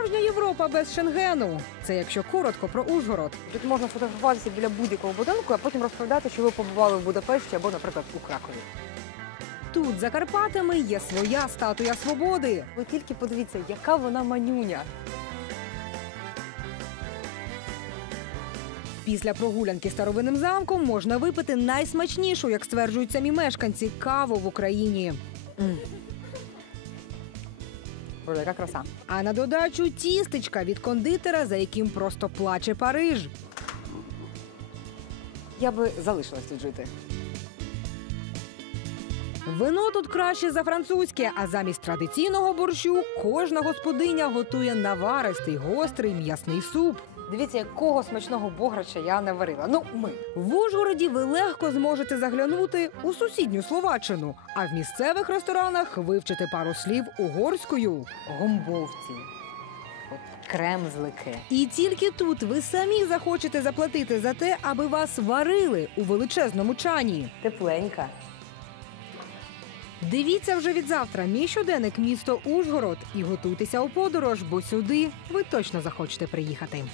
Справжня Європа без Шенгену. Це якщо коротко про Ужгород. Тут можна фотографуватися біля будь-якого будинку, а потім розповідати, що ви побували в Будапешті або, наприклад, у Кракові. Тут за Карпатами є своя статуя свободи. Ви тільки подивіться, яка вона манюня. Після прогулянки старовинним замком можна випити найсмачнішу, як стверджують самі мешканці, каву в Україні. Боже, яка краса. А на додачу тістечка від кондитера, за яким просто плаче Париж. Я би залишилась тут жити. Вино тут краще за французьке, а замість традиційного борщу кожна господиня готує наваристий, гострий м'ясний суп. Дивіться, якого смачного бограча я не варила. Ну, ми. В Ужгороді ви легко зможете заглянути у сусідню Словаччину, а в місцевих ресторанах вивчити пару слів угорською. Гомбовці. От кремзлики. І тільки тут ви самі захочете заплатити за те, аби вас варили у величезному чані. Тепленька. Дивіться вже від завтра мій щоденник місто Ужгород і готуйтеся у подорож, бо сюди ви точно захочете приїхати.